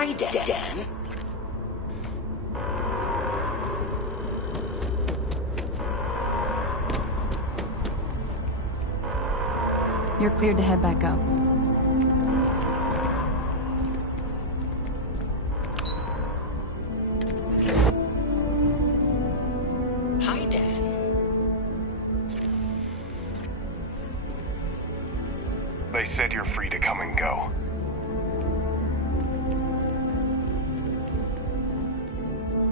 Hi, Dan. You're cleared to head back up. Hi, Dan. They said you're free to come and go.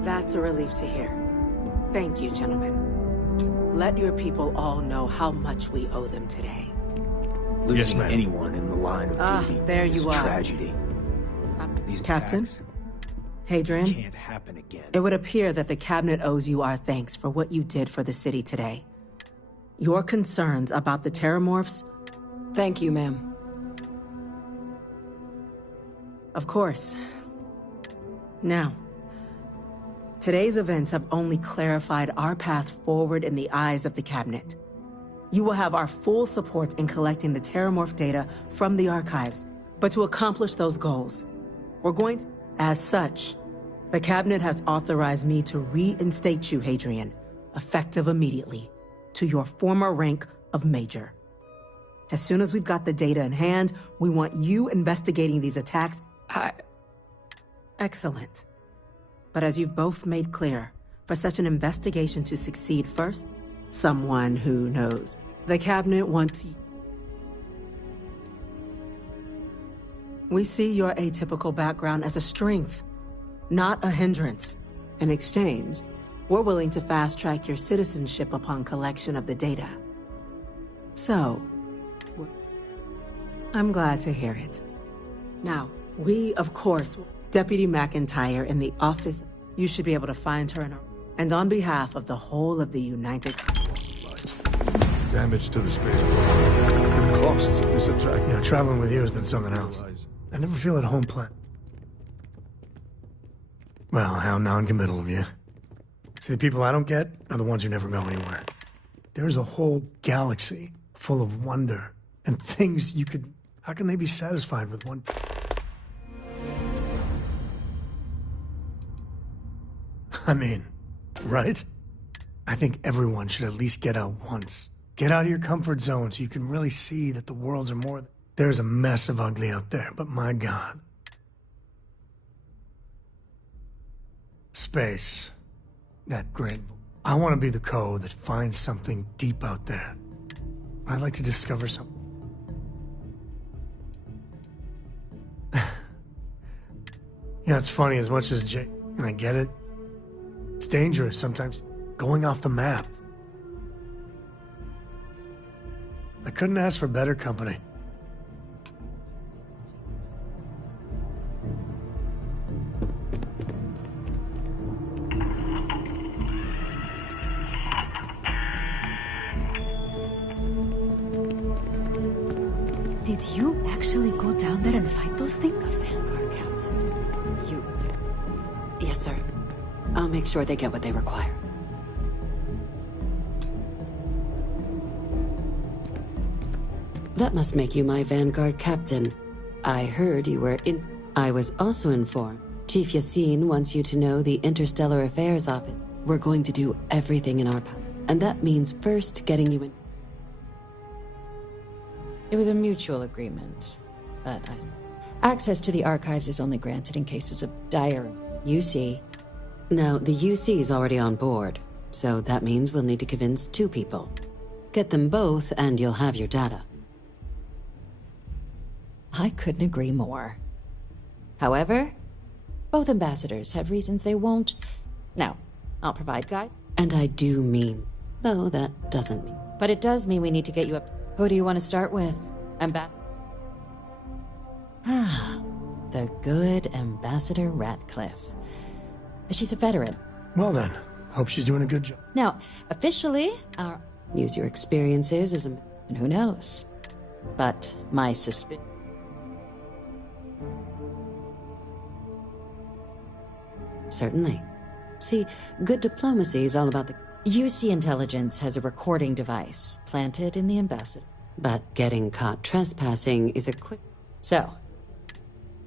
That's a relief to hear. Thank you, gentlemen. Let your people all know how much we owe them today. Losing anyone in the line of duty there is you a are. tragedy. These Captain? attacks Hadrian, can't happen again. it would appear that the Cabinet owes you our thanks for what you did for the city today. Your concerns about the Terramorphs? Thank you, ma'am. Of course. Now, today's events have only clarified our path forward in the eyes of the Cabinet. You will have our full support in collecting the Terramorph data from the archives, but to accomplish those goals, we're going to... As such, the Cabinet has authorized me to reinstate you, Hadrian, effective immediately, to your former rank of Major. As soon as we've got the data in hand, we want you investigating these attacks. Excellent. But as you've both made clear, for such an investigation to succeed first, someone who knows. The Cabinet wants you. We see your atypical background as a strength, not a hindrance. In exchange, we're willing to fast-track your citizenship upon collection of the data. So, I'm glad to hear it. Now, we, of course, Deputy McIntyre in the office, you should be able to find her in her... And on behalf of the whole of the United... Damage to the spacecraft. The costs of this attack. Yeah, traveling with you has been something else. I never feel at home Well, how non-committal of you. See, the people I don't get are the ones who never go anywhere. There's a whole galaxy full of wonder and things you could... How can they be satisfied with one... I mean, right? I think everyone should at least get out once. Get out of your comfort zone so you can really see that the worlds are more... There's a mess of ugly out there, but my God. Space. That great... I want to be the code that finds something deep out there. I'd like to discover something. Yeah, it's funny, as much as Jay... I get it. It's dangerous sometimes, going off the map. I couldn't ask for better company. Did you actually go down there and fight those things? Vanguard Captain. You... Yes, sir. I'll make sure they get what they require. That must make you my Vanguard Captain. I heard you were in... I was also informed. Chief Yassine wants you to know the Interstellar Affairs Office. We're going to do everything in our power. And that means first getting you in... It was a mutual agreement, but access to the archives is only granted in cases of dire... UC. Now, the UC is already on board, so that means we'll need to convince 2 people. Get them both, and you'll have your data. I couldn't agree more. However, both ambassadors have reasons they won't. Now, I'll provide guide. And I do mean, though that doesn't mean. But it does mean we need to get you up. Who do you want to start with? The good Ambassador Ratcliffe. She's a veteran. Well then, hope she's doing a good job. Now, officially, our... Use your experiences as a... And who knows? But my suspicion... Certainly. See, good diplomacy is all about the... UC Intelligence has a recording device planted in the ambassador. But getting caught trespassing is a quick... So,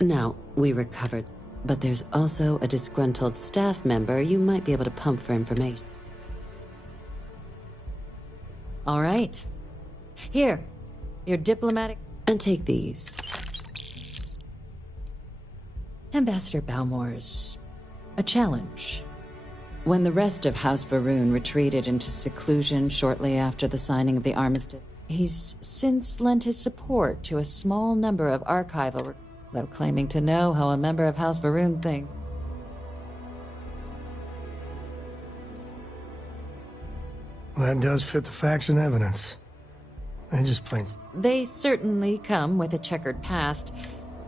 now, we recovered... But there's also a disgruntled staff member you might be able to pump for information. All right. Here, your diplomatic... And take these. Ambassador Balmore's a challenge. When the rest of House Varun retreated into seclusion shortly after the signing of the armistice, he's since lent his support to a small number of archival, though claiming to know how a member of House Varun thinks. Well, that does fit the facts and evidence. They just plain... They certainly come with a checkered past.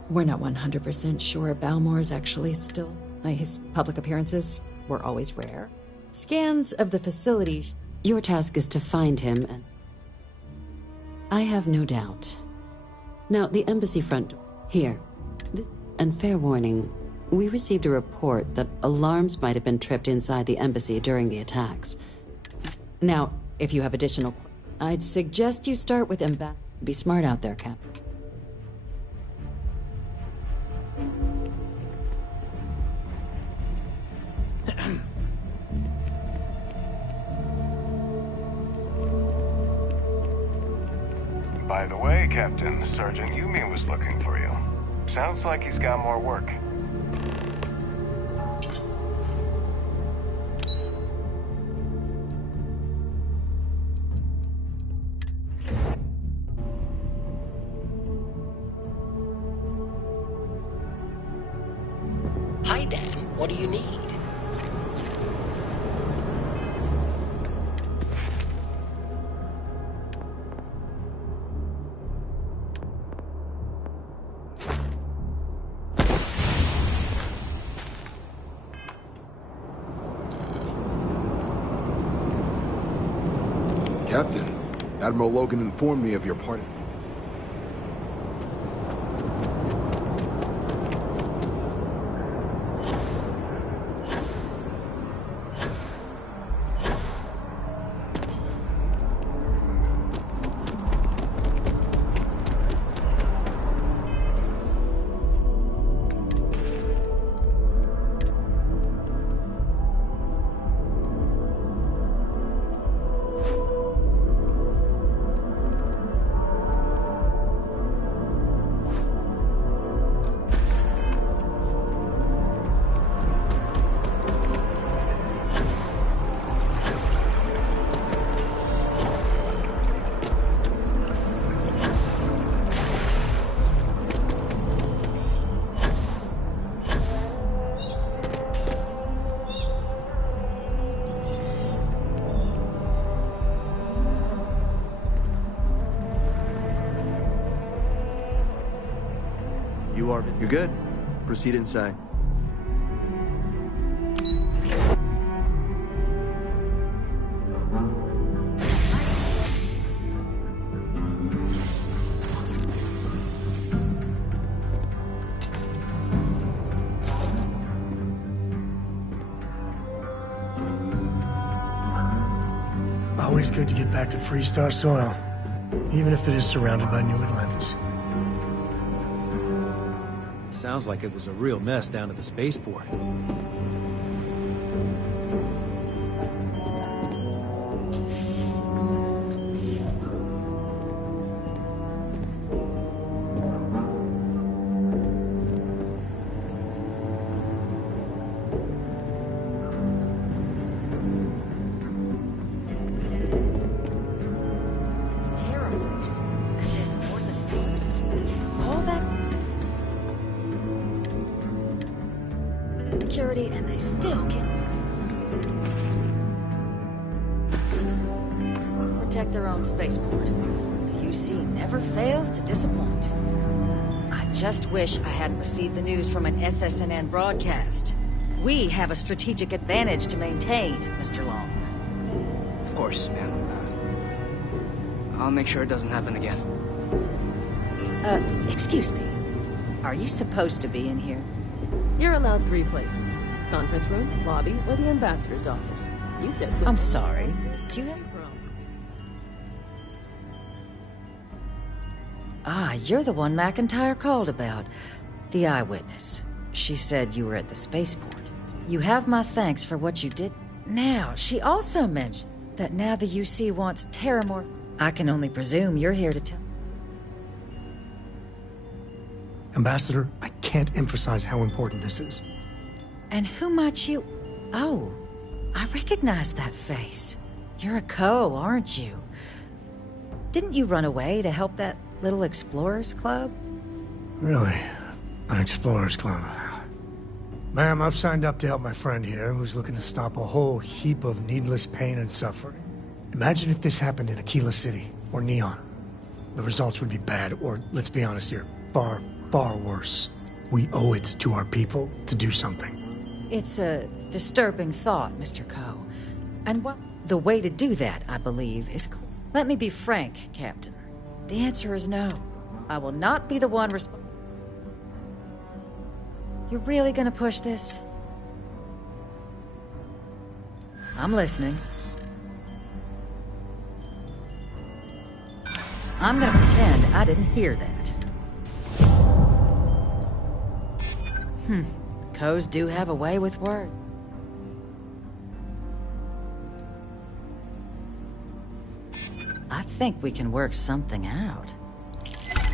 We're not 100% sure Balmore's actually still... His public appearances were always rare. Scans of the facility... Your task is to find him and... I have no doubt. Now, the embassy front door. Here. And fair warning, we received a report that alarms might have been tripped inside the embassy during the attacks. Now, if you have additional... I'd suggest you start with Be smart out there, Cap. By the way, Captain, Sergeant Yumi was looking for you. Sounds like he's got more work. Hi, Dan. What do you need? Captain, Admiral Logan informed me of your party. You're good. Proceed inside. Always good to get back to Freestar soil, even if it is surrounded by New Atlantis. Sounds like it was a real mess down at the spaceport. And they still can't protect their own spaceport. The UC never fails to disappoint. I just wish I hadn't received the news from an SSNN broadcast. We have a strategic advantage to maintain, Mr. Long. Of course, ma'am. I'll make sure it doesn't happen again. Excuse me. Are you supposed to be in here? You're allowed 3 places. Conference room, lobby, or the ambassador's office. You said... I'm sorry. Do you have... Ah, you're the one McIntyre called about. The eyewitness. she said you were at the spaceport. You have my thanks for what you did. Now, she also mentioned that now the UC wants Terramorph. I can only presume you're here to tell. Ambassador, I can't emphasize how important this is. And who might you... Oh, I recognize that face. You're a Co, aren't you? Didn't you run away to help that little explorers club? Really? An explorers club? Ma'am, I've signed up to help my friend here, who's looking to stop a whole heap of needless pain and suffering. Imagine if this happened in Aquila City, or Neon. The results would be bad, or, let's be honest here, far, far worse. We owe it to our people to do something. It's a disturbing thought, Mr. Co. And what the way to do that, I believe, is clear. Let me be frank, Captain. The answer is no. I will not be the one responsible. You're really gonna push this? I'm listening. I'm gonna pretend I didn't hear that. Co's do have a way with words. I think we can work something out.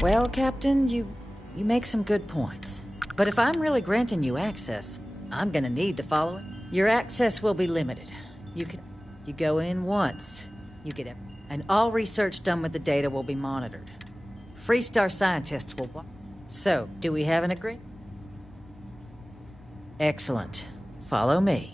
Well, Captain, you make some good points. But if I'm really granting you access, I'm gonna need the following. Your access will be limited. You go in once, you get it. And all research done with the data will be monitored. Freestar scientists will watch. So, do we have an agreement? Excellent. Follow me.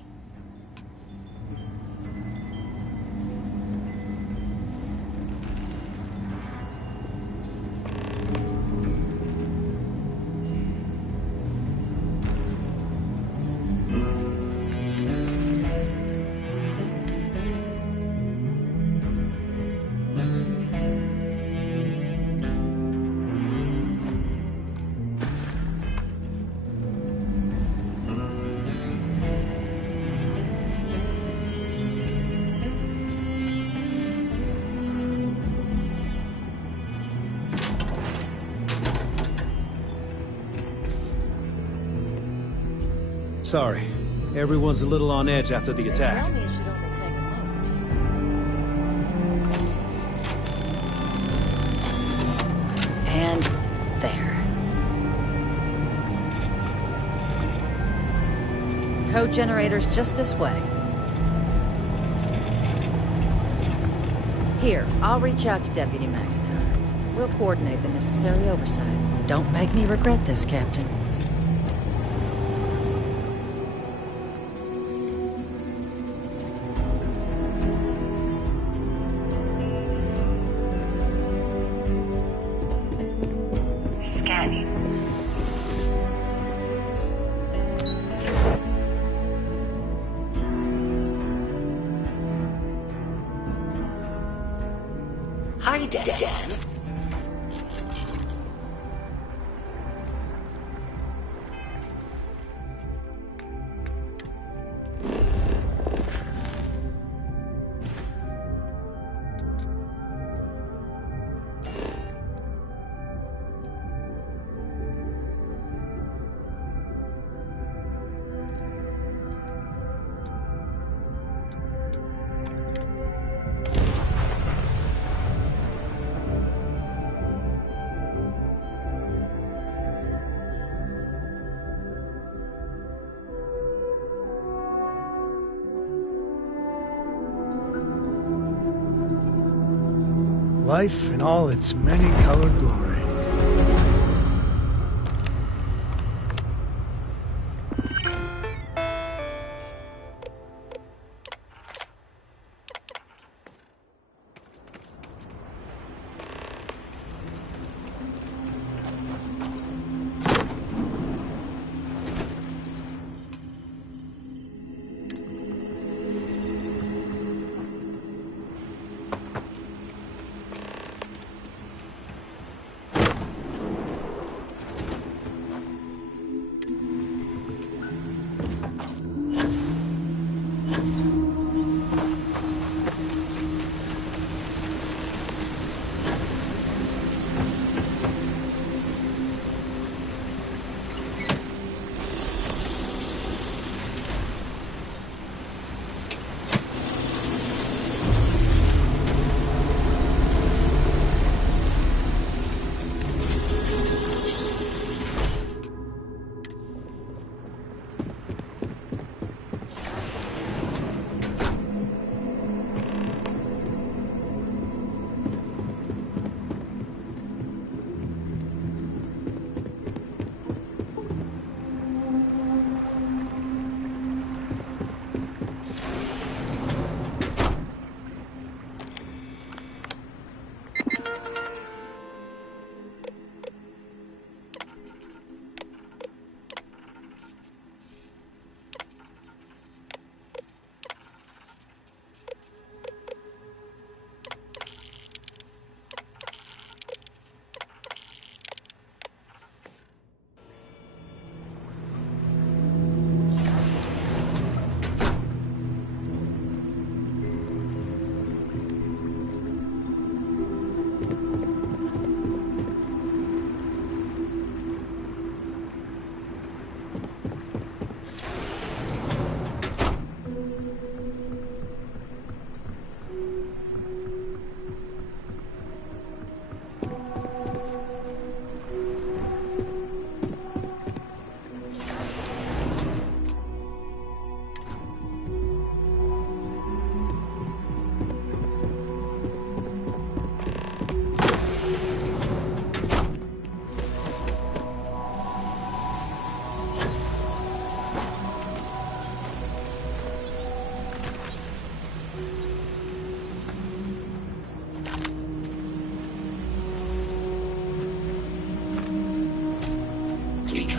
Sorry. Everyone's a little on edge after the attack. Tell me it should only take a moment. And there. Code generators just this way. Here, I'll reach out to Deputy McIntyre. We'll coordinate the necessary oversights. Don't make me regret this, Captain. Hi, Dan. Life in all its many-colored glory.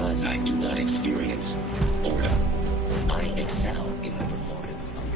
because I do not experience boredom. I excel in the performance of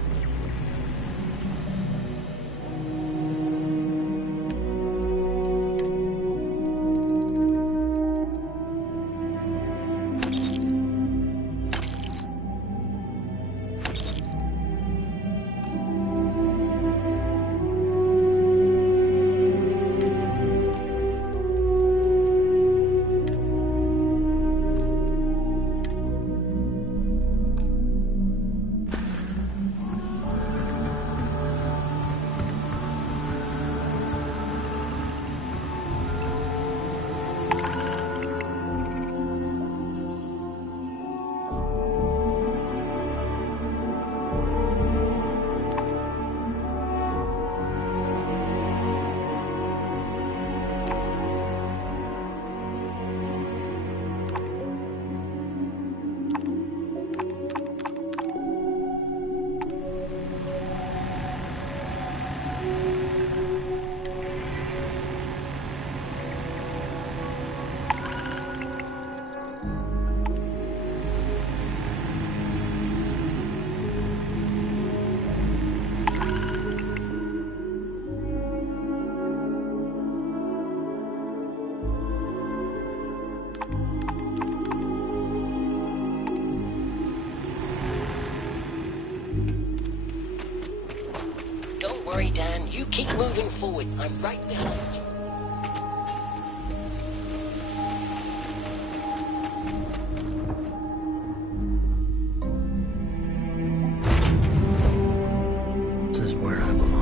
Don't worry, Dan. You keep moving forward. I'm right behind you. This is where I belong.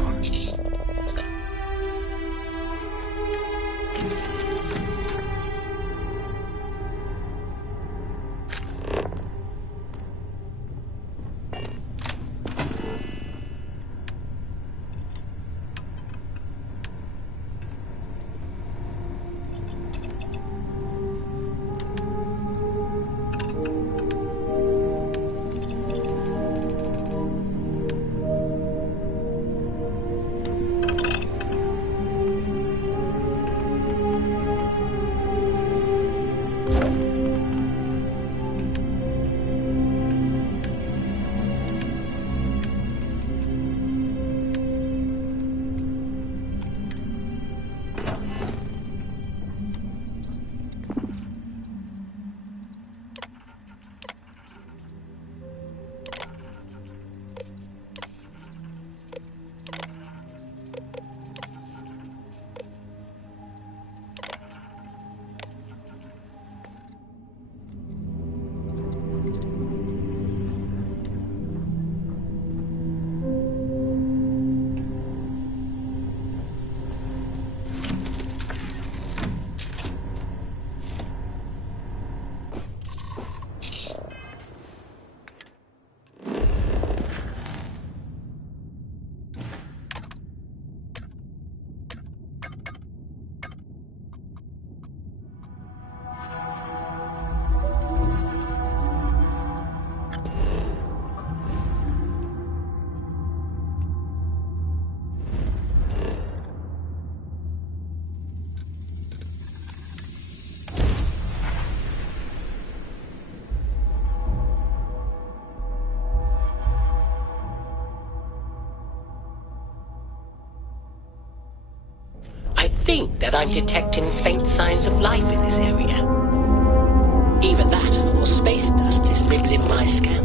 I think that I'm detecting faint signs of life in this area. Either that or space dust is nibbling my scanner.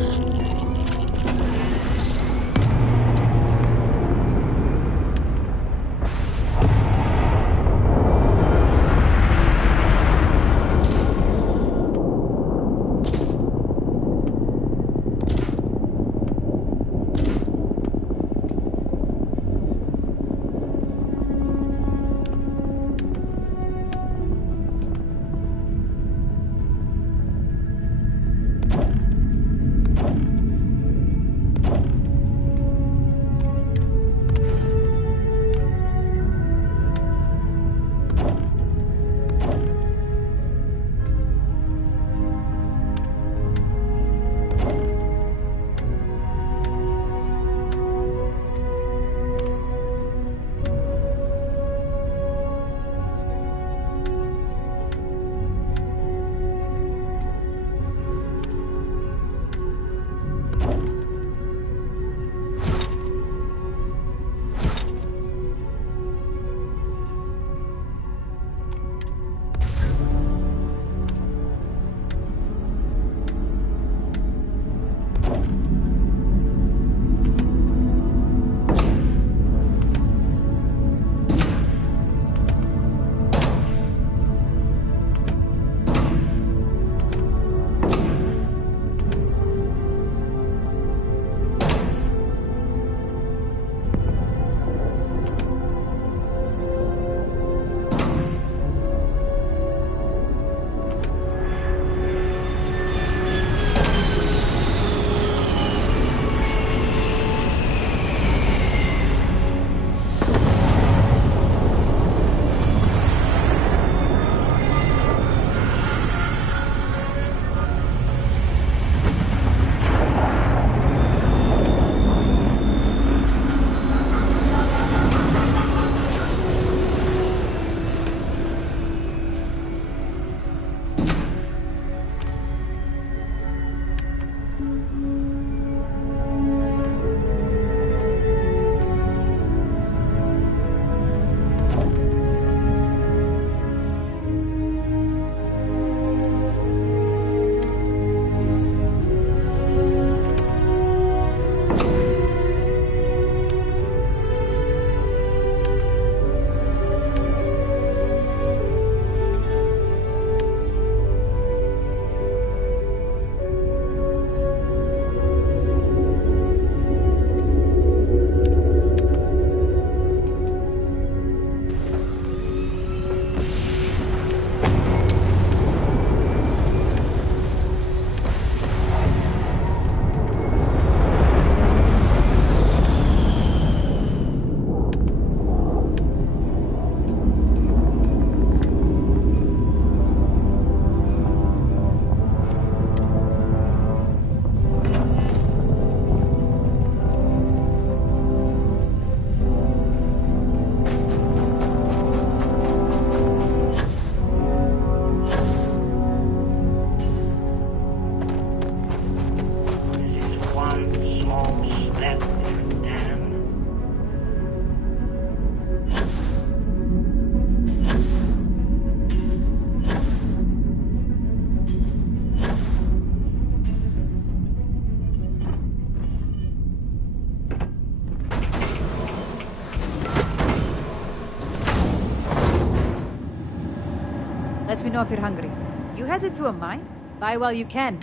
Let me know if you're hungry. You headed to a mine? Buy while you can.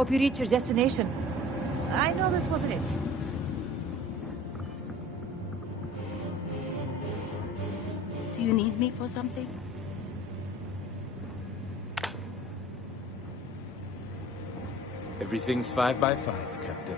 Hope you reach your destination. I know this wasn't it. Do you need me for something? Everything's 5 by 5, Captain.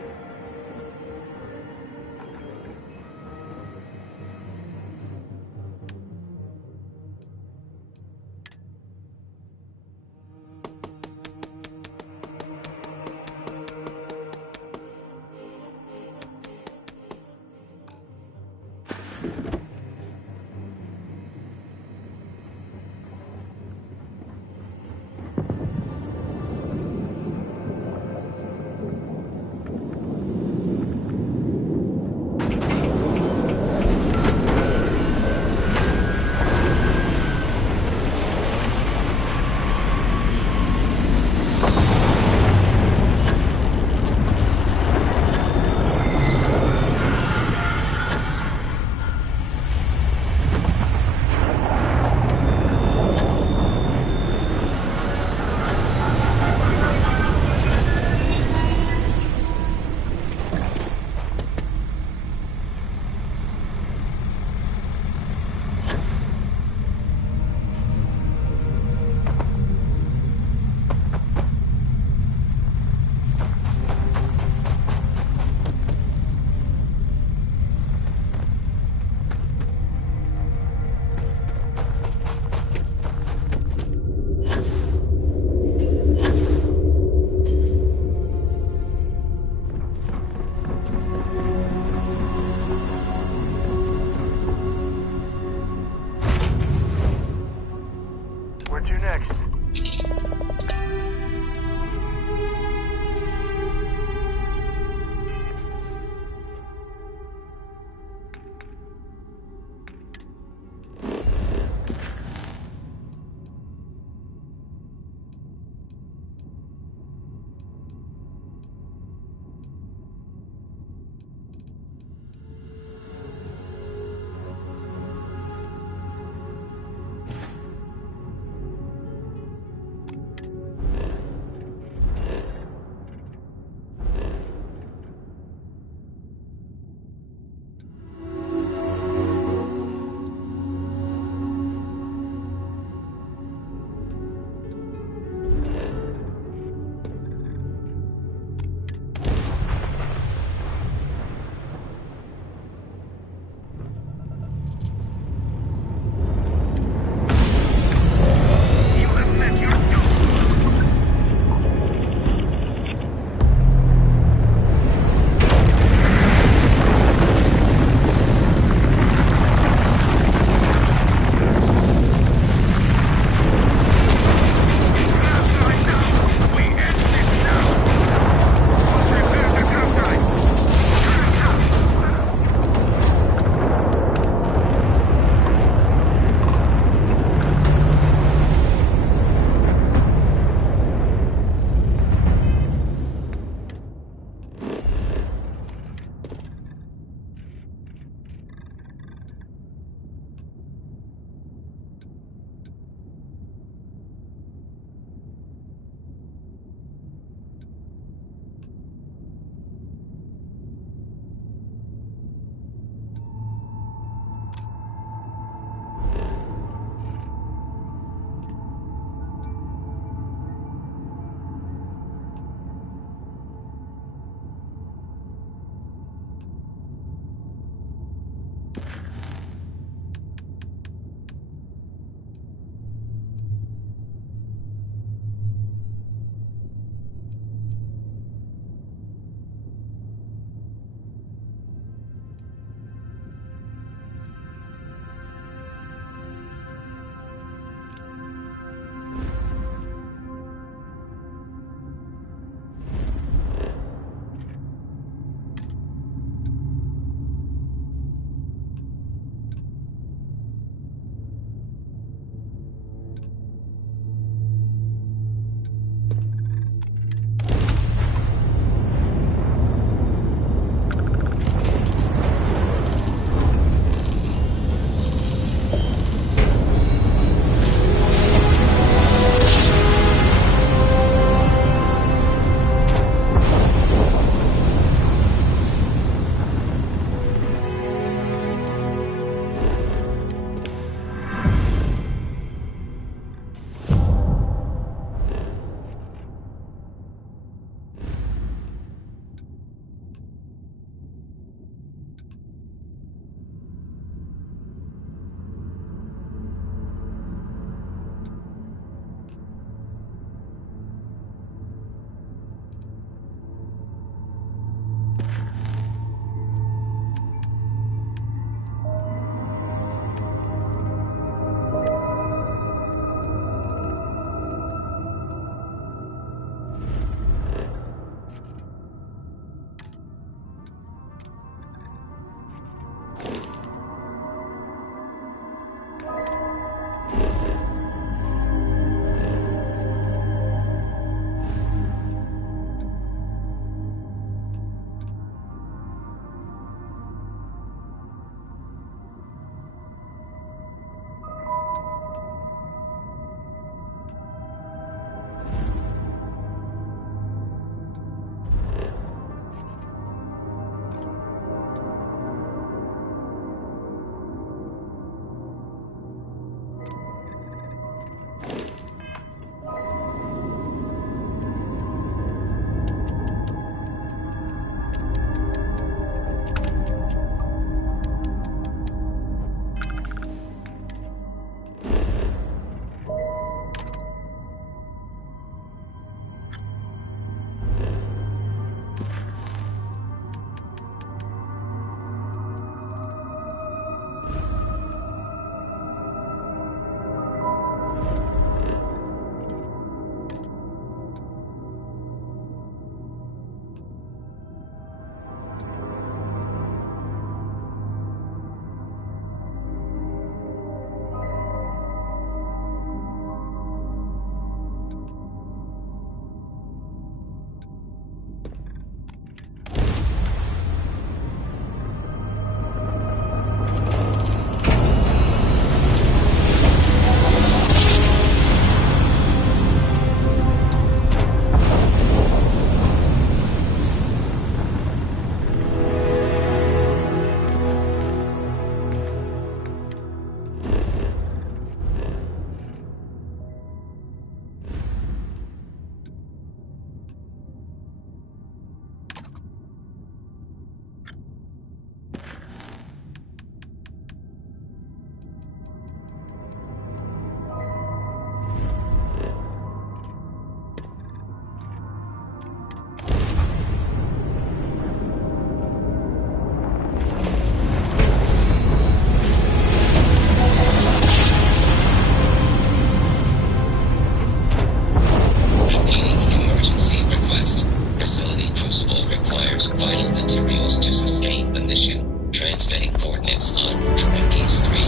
requires vital materials to sustain the mission. Transmitting coordinates on Correcties 3.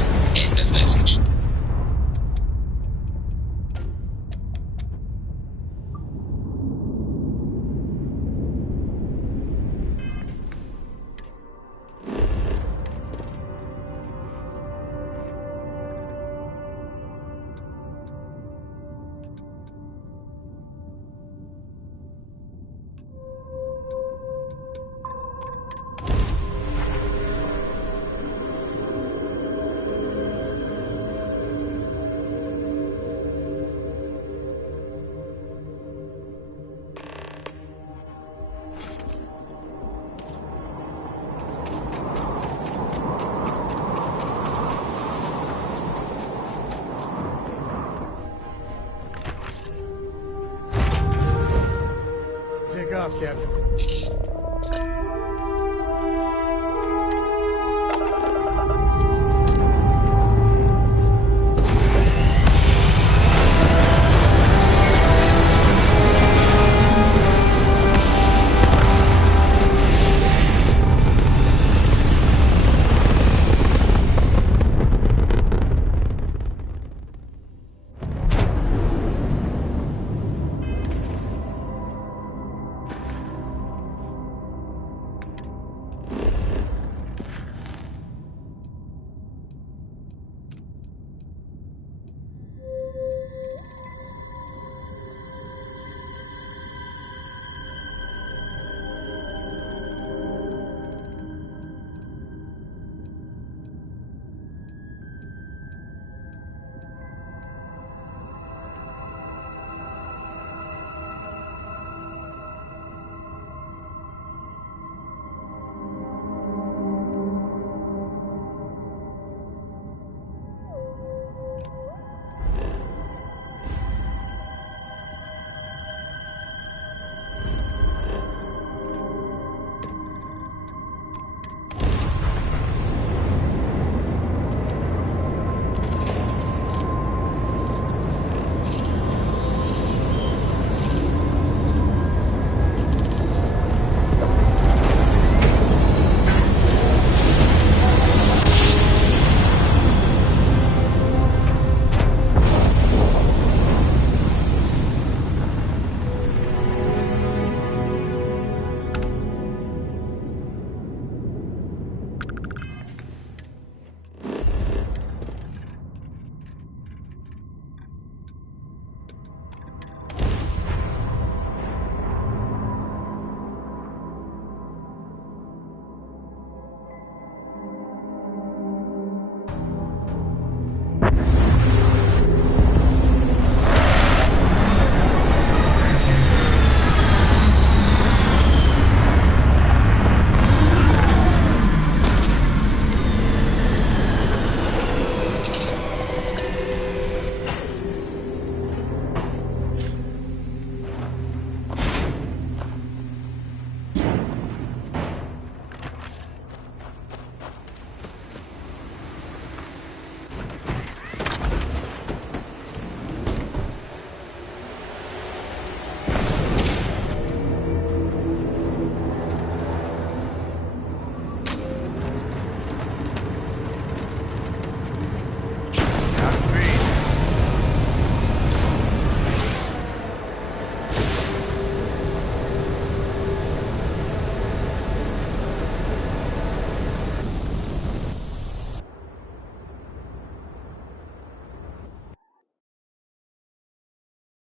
End of message. Take off, Captain.